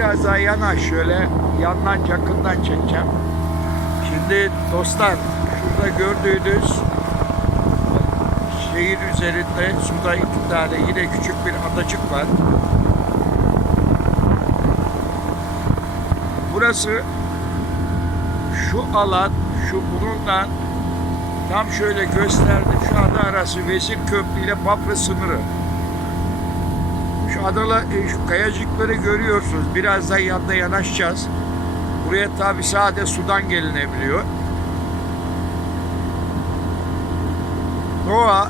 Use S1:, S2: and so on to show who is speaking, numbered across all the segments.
S1: Biraz daha yanaş şöyle yandan yakından çekeceğim. Şimdi dostlar şurada gördüğünüz şehir üzerinde suda iki tane yine küçük bir adacık var. Burası şu alan, şu burundan tam şöyle gösterdim. Şu ada arası Vezir Köprü ile Bafra sınırı. Şu adalar, e, şu kayacıkları görüyorsunuz. Birazdan yanına yanaşacağız. Buraya tabi sade sudan gelinebiliyor. Doğa,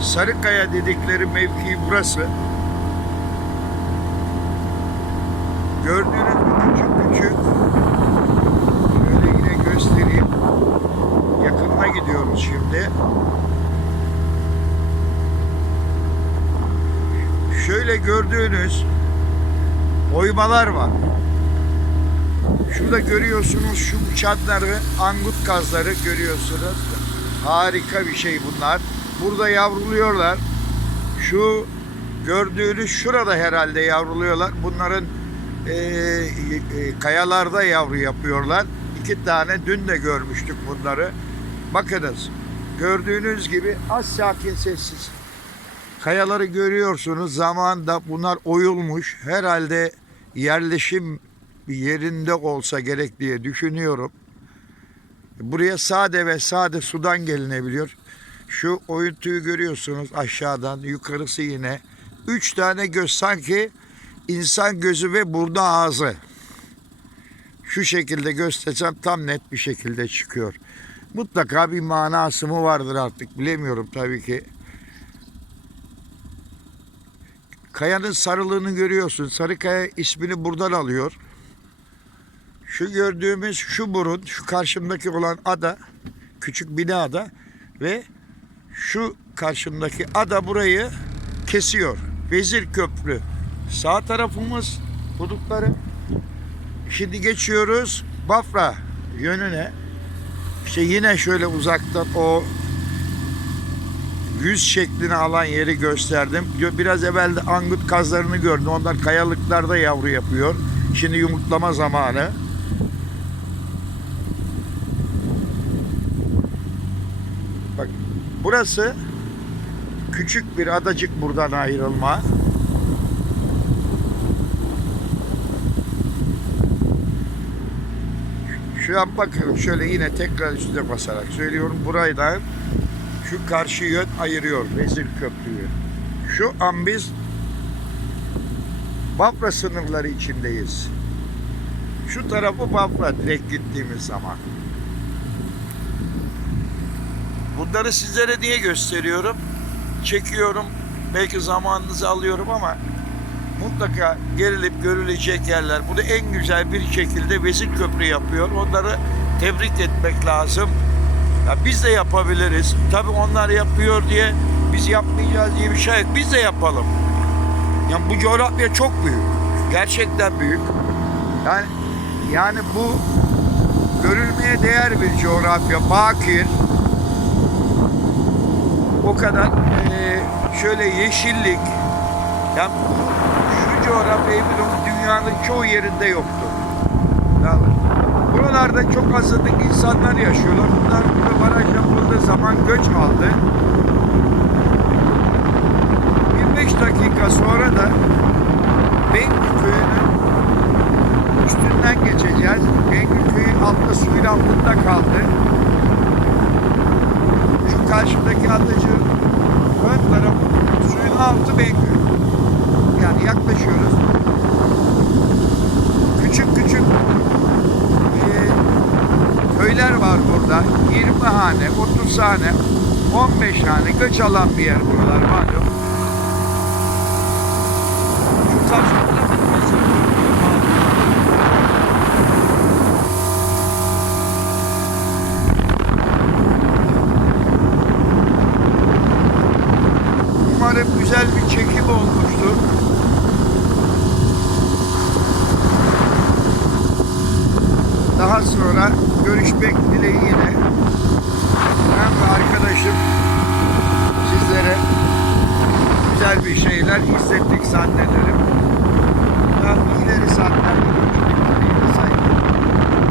S1: Sarıkaya dedikleri mevki burası. Gördüğünüz bu küçük küçük Şöyle yine göstereyim. Yakınına gidiyoruz şimdi. Şöyle gördüğünüz oymalar var. Şurada görüyorsunuz şu uçanları, angut kazları görüyorsunuz. Harika bir şey bunlar. Burada yavruluyorlar. Şu gördüğünüz şurada herhalde yavruluyorlar. Bunların e, e, kayalarda yavru yapıyorlar. İki tane dün de görmüştük bunları. Bakınız gördüğünüz gibi az sakin sessiz. Kayaları görüyorsunuz. Zamanında bunlar oyulmuş. Herhalde yerleşim yerinde olsa gerek diye düşünüyorum. Buraya sade ve sade sudan gelinebiliyor. Şu oyuntuyu görüyorsunuz aşağıdan yukarısı yine. Üç tane göz sanki insan gözü ve burnu ağzı. Şu şekilde göstersem tam net bir şekilde çıkıyor. Mutlaka bir manası mı vardır artık bilemiyorum tabii ki. Kayanın sarılığını görüyorsun. Sarıkaya ismini buradan alıyor. Şu gördüğümüz şu burun, şu karşımdaki olan ada, küçük bina ada ve şu karşımdaki ada burayı kesiyor. Vezir Köprü. Sağ tarafımız bulutları. Şimdi geçiyoruz Bafra yönüne. İşte yine şöyle uzaktan o yüz şeklini alan yeri gösterdim. Biraz evvel de angut kazlarını gördüm. Onlar kayalıklarda yavru yapıyor. Şimdi yumurtlama zamanı. Bak burası küçük bir adacık buradan ayrılma. Şu an bakın şöyle yine tekrar üstüne basarak söylüyorum. Buraydan şu karşı yön ayırıyor Vezir Köprü'yü. Şu an biz Bafra sınırları içindeyiz. Şu tarafı Bafra direkt gittiğimiz zaman. Bunları sizlere niye gösteriyorum? Çekiyorum. Belki zamanınızı alıyorum ama mutlaka gerilip görülecek yerler. Bunu en güzel bir şekilde Vezir Köprü yapıyor. Onları tebrik etmek lazım. Ya biz de yapabiliriz. Tabii onlar yapıyor diye biz yapmayacağız diye bir şey yok. Biz de yapalım. Yani bu coğrafya çok büyük. Gerçekten büyük. Yani yani bu görülmeye değer bir coğrafya. Bakir. O kadar eee, şöyle yeşillik. Yani şu coğrafyayı biliyorum dünyanın çoğu yerinde yoktur. Yani buralarda çok azınlık insanlar yaşıyorlar. Bunlar burada baraj yapıldığı zaman göç aldı. 25 dakika sonra da Bengü köyünün üstünden geçeceğiz. Bengü köyün altta suyun altında kaldı. Şu karşımdaki adacığın ön tarafı suyun altı Bengü. Yani yaklaşıyoruz. Küçük küçük köyler var burada. 20 hane, 30 hane, 15 hane göç alan bir yer buralar malum. Şu tavşanlar Umarım güzel bir çekim olmuştur. Daha sonra görüşmek dileğiyle ben ve arkadaşım sizlere güzel bir şeyler hissettik zannederim. Daha ileri saatlerde